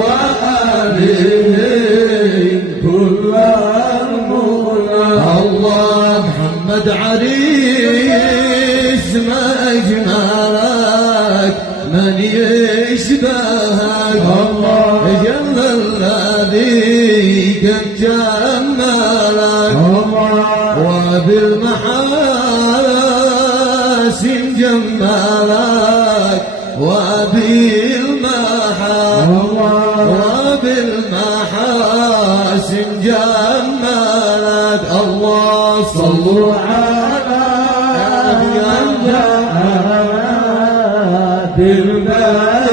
وآله كل المنى. الله محمد عريس ما أجملك من يشبهك. الله جل الذي قد جملك وبالمحاسن جملك وبالمحاسن جملك. الله صلوا على من جاء بالباب